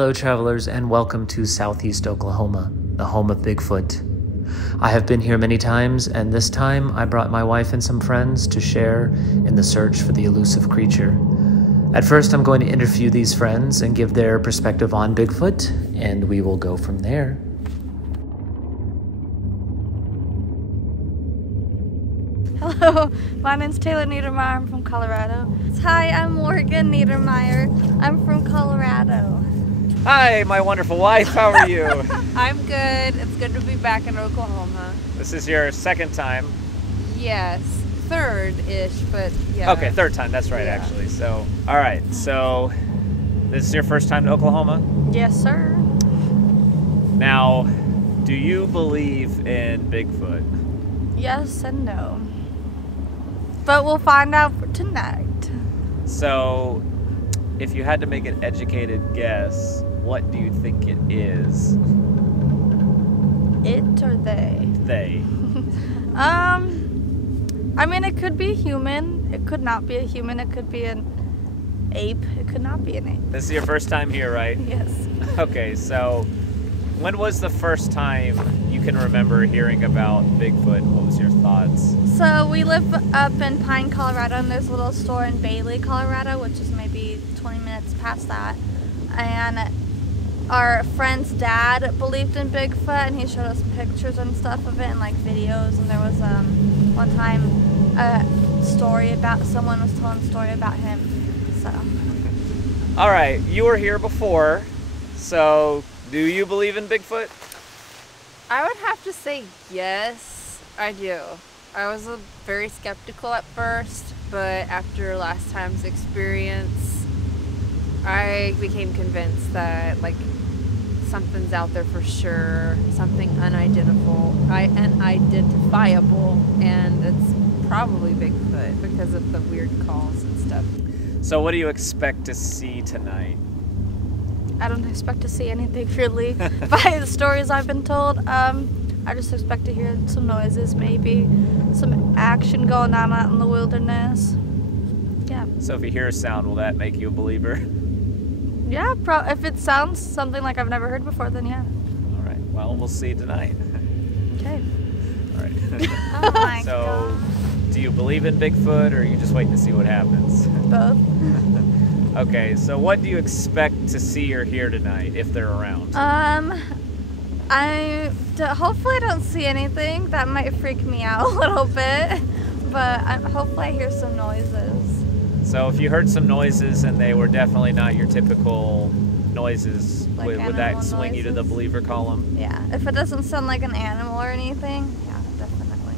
Hello travelers, and welcome to Southeast Oklahoma, the home of Bigfoot. I have been here many times, and this time I brought my wife and some friends to share in the search for the elusive creature. At first I'm going to interview these friends and give their perspective on Bigfoot, and we will go from there. Hello, my name's Taylor Niedermeyer. I'm from Colorado. Hi, I'm Morgan Niedermeyer. I'm from Colorado. Hi, my wonderful wife. How are you? I'm good. It's good to be back in Oklahoma. This is your second time. Yes, third-ish, but yeah. Okay, third time. That's right, actually. So, all right. So, this is your first time to Oklahoma? Yes, sir. Now, do you believe in Bigfoot? Yes and no. But we'll find out for tonight. So, if you had to make an educated guess, what do you think it is? It or they? They. I mean, it could be human. It could not be a human. It could be an ape. It could not be an ape. This is your first time here, right? Yes. Okay, so when was the first time you can remember hearing about Bigfoot? What was your thoughts? So we live up in Pine, Colorado, and there's a little store in Bailey, Colorado, which is maybe 20 minutes past that. And our friend's dad believed in Bigfoot, and he showed us pictures and stuff of it and like videos. And there was one time a story about someone was telling a story about him. So. All right, you were here before, so do you believe in Bigfoot? I would have to say yes, I do. I was very skeptical at first, but after last time's experience, I became convinced that like something's out there for sure, something unidentifiable, and it's probably Bigfoot because of the weird calls and stuff. So what do you expect to see tonight? I don't expect to see anything really by the stories I've been told. I just expect to hear some noises, maybe some action going on out in the wilderness. Yeah. So if you hear a sound, will that make you a believer? Yeah, if it sounds something like I've never heard before, then yeah. All right, well, we'll see tonight. Okay. All right. Oh my So, God. do you believe in Bigfoot, or are you just waiting to see what happens? Both. Okay, so what do you expect to see or hear tonight, if they're around? Hopefully I don't see anything. That might freak me out a little bit, but hopefully I hear some noises. So if you heard some noises and they were definitely not your typical noises, Like would that swing noises? you to the believer column? Yeah, if it doesn't sound like an animal or anything, yeah, definitely.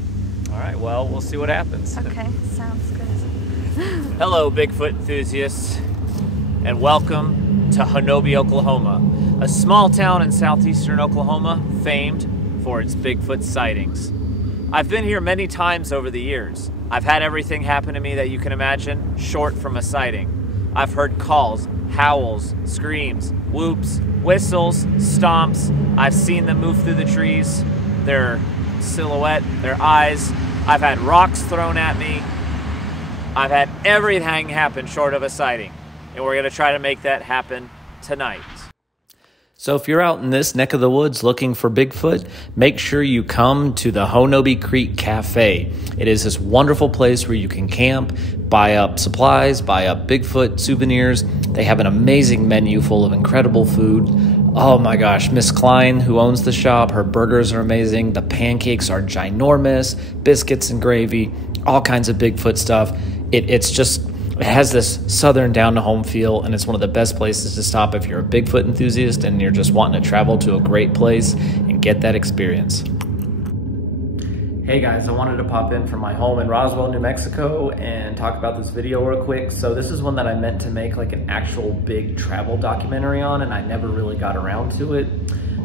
All right, well, we'll see what happens. Okay, sounds good. Hello, Bigfoot enthusiasts, and welcome to Honobia, Oklahoma, a small town in southeastern Oklahoma famed for its Bigfoot sightings. I've been here many times over the years. I've had everything happen to me that you can imagine, short from a sighting. I've heard calls, howls, screams, whoops, whistles, stomps. I've seen them move through the trees, their silhouette, their eyes. I've had rocks thrown at me. I've had everything happen short of a sighting, and we're going to try to make that happen tonight. So if you're out in this neck of the woods looking for Bigfoot, make sure you come to the Honobia Creek Cafe. It is this wonderful place where you can camp, buy up supplies, buy up Bigfoot souvenirs. They have an amazing menu full of incredible food. Oh my gosh, Miss Klein, who owns the shop, her burgers are amazing. The pancakes are ginormous, biscuits and gravy, all kinds of Bigfoot stuff. It has this southern down-to-home feel, and it's one of the best places to stop if you're a Bigfoot enthusiast and you're just wanting to travel to a great place and get that experience. Hey guys, I wanted to pop in from my home in Roswell, New Mexico and talk about this video real quick. So this is one that I meant to make like an actual big travel documentary on, and I never really got around to it.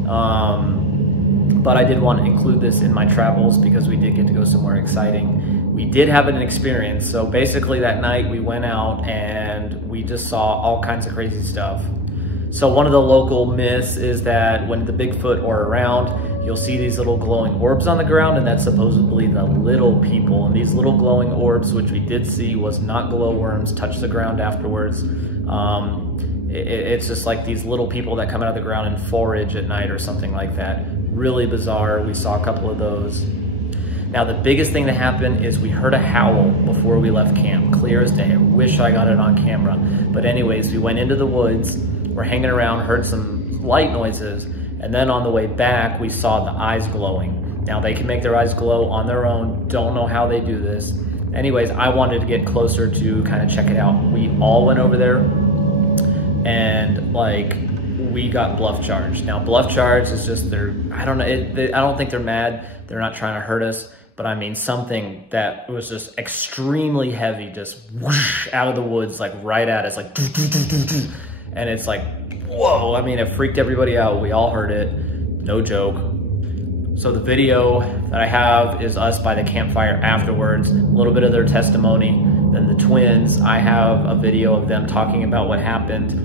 But I did want to include this in my travels because we did get to go somewhere exciting. We did have an experience. So basically that night we went out and we just saw all kinds of crazy stuff. So one of the local myths is that when the Bigfoot are around, you'll see these little glowing orbs on the ground, and that's supposedly the little people. And these little glowing orbs, which we did see, was not glowworms, touched the ground afterwards. It's just like these little people that come out of the ground and forage at night or something like that. Really bizarre. We saw a couple of those. Now the biggest thing that happened is we heard a howl before we left camp, clear as day. I wish I got it on camera. But anyways, we went into the woods, we're hanging around, heard some light noises, and then on the way back, we saw the eyes glowing. Now they can make their eyes glow on their own, don't know how they do this. Anyways, I wanted to get closer to kind of check it out. We all went over there and like, we got bluff charged. Now bluff charge is just I don't know, I don't think they're mad. They're not trying to hurt us. But I mean, something that was just extremely heavy, just whoosh out of the woods, like right at us, like, doo, doo, doo, doo, doo. And it's like, whoa. I mean, it freaked everybody out. We all heard it, no joke. So the video that I have is us by the campfire afterwards, a little bit of their testimony. Then the twins, I have a video of them talking about what happened.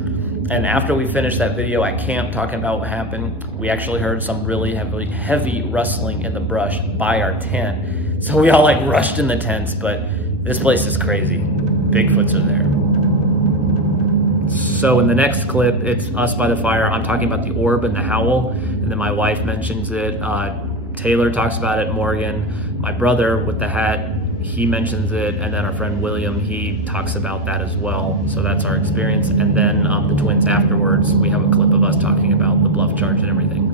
And after we finished that video at camp talking about what happened, we actually heard some really heavy rustling in the brush by our tent. So we all like rushed in the tents, but this place is crazy. Bigfoots are there. So in the next clip, it's us by the fire. I'm talking about the orb and the howl, and then my wife mentions it. Taylor talks about it, Morgan. My brother with the hat, he mentions it, and then our friend William, he talks about that as well. So that's our experience. And then the twins afterwards, we have a clip of us talking about the bluff charge and everything.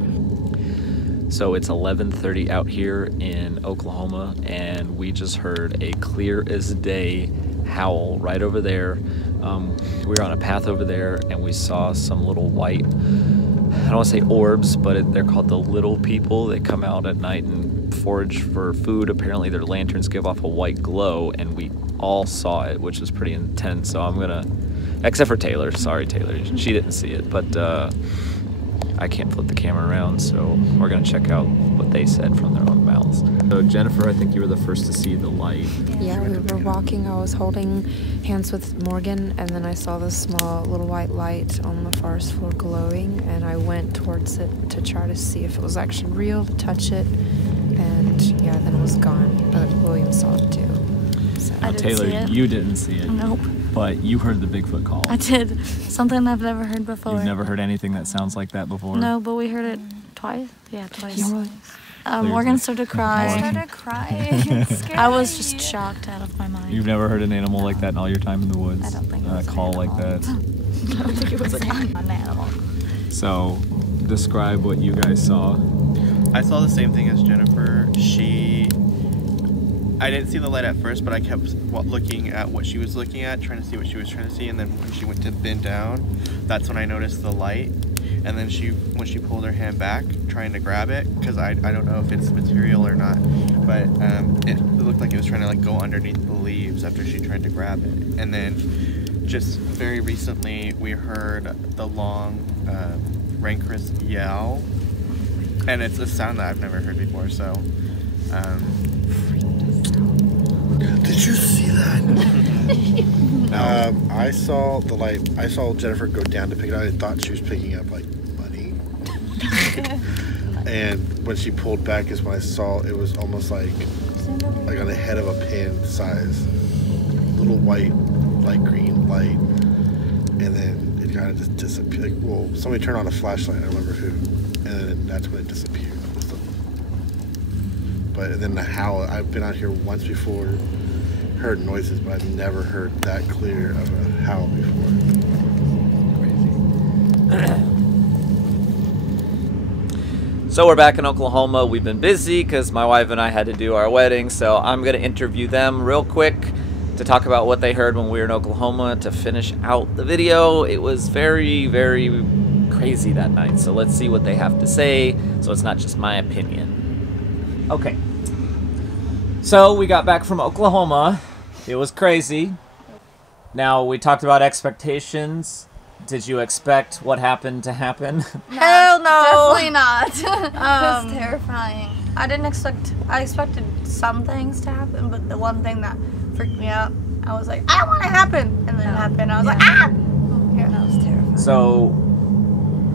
So it's 11:30 out here in Oklahoma, and we just heard a clear as day howl right over there. We were on a path over there, and we saw some little white, I don't want to say orbs, but they're called the little people. They come out at night and forage for food. Apparently their lanterns give off a white glow, and we all saw it, which was pretty intense. So I'm gonna, except for Taylor, sorry Taylor, she didn't see it, but I can't flip the camera around, so we're gonna check out what they said from their own mouths. So Jennifer, I think you were the first to see the light. Yeah, we were walking. I was holding hands with Morgan, and then I saw this small little white light on the forest floor glowing, and I went towards it to try to see if it was actually real, to touch it, and yeah, then it was gone. But William saw it too. So. I didn't Taylor, see it. you didn't see it. Nope. But you heard the Bigfoot call. I did. Something I've never heard before. You've never heard anything that sounds like that before? No, but we heard it twice. Yeah, twice. Yeah, Morgan started crying. I started crying. I was just shocked out of my mind. You've never heard an animal like that in all your time in the woods? I don't think it was a call an like animal. that. I don't think it was an animal. So, describe what you guys saw. I saw the same thing as Jennifer. I didn't see the light at first, but I kept looking at what she was looking at, trying to see what she was trying to see, and then when she went to bend down, that's when I noticed the light. And then when she pulled her hand back, trying to grab it, because I don't know if it's material or not, but it looked like it was trying to like go underneath the leaves after she tried to grab it. And then just very recently, we heard the long, rancorous yell, and it's a sound that I've never heard before. So. Did you see that? I saw the light. I saw Jennifer go down to pick it up. I thought she was picking up like money. And when she pulled back is when I saw it was almost like on the head of a pin size. Little white, light green light. And then it kind of just disappeared. Like, well, somebody turned on a flashlight, I don't remember who. And then that's when it disappeared. But then the howl, I've been out here once before, heard noises, but I've never heard that clear of a howl before. So we're back in Oklahoma. We've been busy because my wife and I had to do our wedding, so I'm going to interview them real quick to talk about what they heard when we were in Oklahoma to finish out the video. It was very, very crazy that night, so let's see what they have to say, so it's not just my opinion. Okay. So we got back from Oklahoma. It was crazy. Now, we talked about expectations. Did you expect what happened to happen? Hell no! Definitely not. It was terrifying. I expected some things to happen, but the one thing that freaked me out, I was like, I want to happen! And then it happened. I was like, ah! Yeah, that was terrifying. So,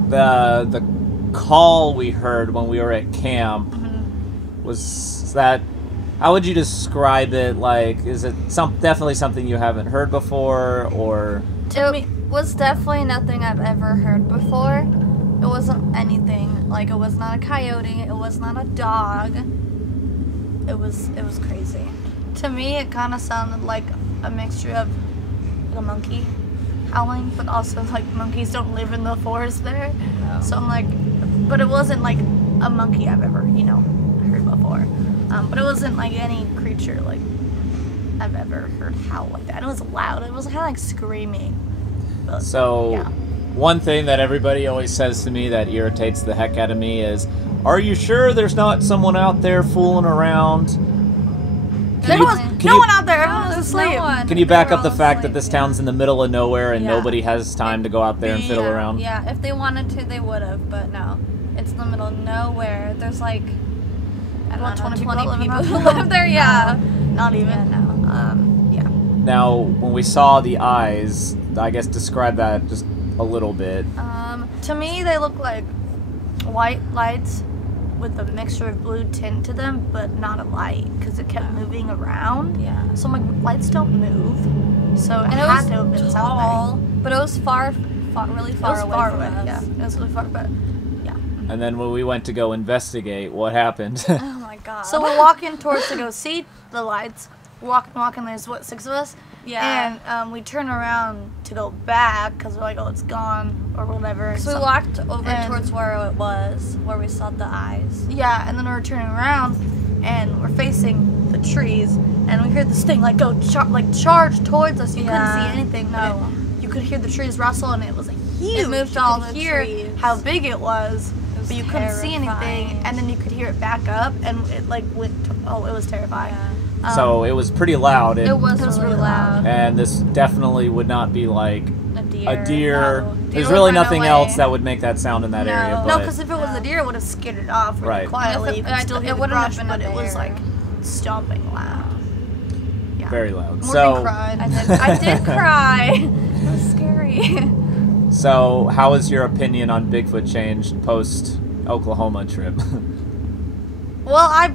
the call we heard when we were at camp was that, how would you describe it? Like, is it definitely something you haven't heard before, or? was definitely nothing I've ever heard before. It wasn't anything. Like, it was not a coyote. It was not a dog. It was crazy. To me, it kind of sounded like a mixture of a monkey howling, but also like monkeys don't live in the forest there. Oh. So I'm like, but it wasn't like a monkey I've ever, heard before. But it wasn't like any creature like I've ever heard howl like that. It was loud. It was kind of like screaming. But, so, yeah. One thing that everybody always says to me that irritates the heck out of me is, "Are you sure there's not someone out there fooling around?" There was no one out there. Everyone was asleep. Can you back up the fact that this town's in the middle of nowhere and nobody has time to go out there and fiddle around? Yeah, if they wanted to, they would have, but no. It's in the middle of nowhere. There's like, I don't know, 20 people who live there. Yeah. Not even. Yeah, no. Yeah. Now, when we saw the eyes, I guess describe that just a little bit. To me, they look like white lights with a mixture of blue tint to them, but not a light because it kept moving around. Yeah. So I'm like, lights don't move. So it had to have been tall, but it was really far away from us. Yeah, it was really far, but yeah. And then when we went to go investigate, what happened? Oh my god. So we're walking towards to go see the lights. We're walking, there's what, 6 of us? Yeah. And we turn around to go back because we're like, oh, it's gone or whatever. So we walked over towards where it was, where we saw the eyes. Yeah, and then we're turning around and we're facing the trees and we heard this thing like go charge towards us. You couldn't see anything. No. You could hear the trees rustle and it was like huge. It moved all the trees. How big it was, but you couldn't see anything. And then you could hear it back up and it like went. It was terrifying. Yeah. So it was pretty loud. It was really loud. And this definitely would not be like a deer. No. There's really nothing else that would make that sound in that area. No, because if it was a deer, it would have scared it off really quietly. You could still hear the brush, but it was like stomping loud. Yeah. Very loud. Morgan cried. I did cry. It was scary. So how has your opinion on Bigfoot changed post Oklahoma trip? Well, I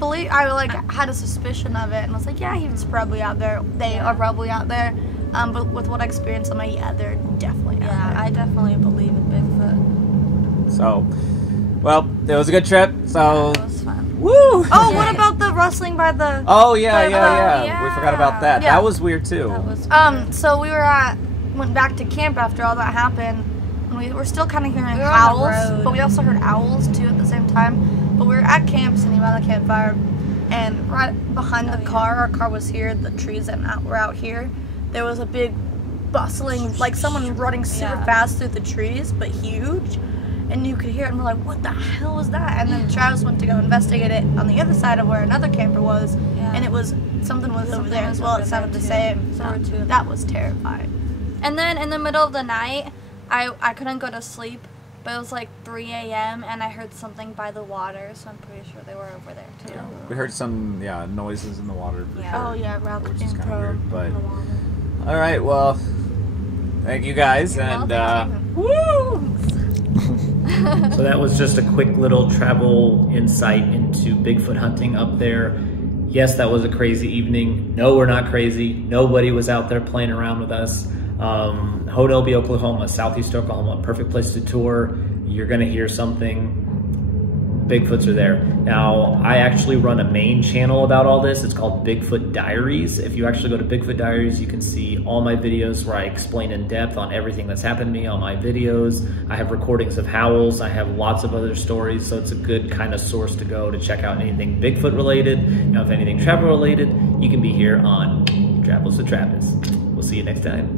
had a suspicion of it, and I was like, yeah, he's probably out there. They are probably out there. But with what I experienced, I'm like, yeah, they're definitely out there. Yeah, I definitely believe in Bigfoot. So, well, it was a good trip. So, it was fun. Woo! Oh, what about the rustling by the? Oh yeah. We forgot about that. Yeah. That was weird too. That was weird. So we went back to camp after all that happened, and we were still kind of hearing howls, but we also heard owls too at the same time. But we were at camp, sitting by the campfire, and right behind the car, our car was here, the trees that were out here, there was a big bustling, like someone running super fast through the trees, but huge, and you could hear it, and we're like, what the hell was that? And then Travis went to go investigate it on the other side of where another camper was, and it was, something was over there as well, it sounded the same, so that was terrifying. And then in the middle of the night, I couldn't go to sleep. But it was like 3 a.m. and I heard something by the water, so I'm pretty sure they were over there too. Yeah. We heard some noises in the water for sure. Oh yeah, rather which is kind of weird. But all right, well, thank you guys, and woo! So that was just a quick little travel insight into Bigfoot hunting up there. Yes, that was a crazy evening. No, we're not crazy. Nobody was out there playing around with us. Honobia, Oklahoma, southeast Oklahoma, perfect place to tour. You're gonna hear something. Bigfoots are there. Now, I actually run a main channel about all this. It's called Bigfoot Diaries. If you actually go to Bigfoot Diaries, you can see all my videos where I explain in depth on everything that's happened to me on my videos. I have recordings of howls. I have lots of other stories, so it's a good kind of source to go to check out anything Bigfoot related. Now, if anything travel related, you can be here on Travels with Travis. We'll see you next time.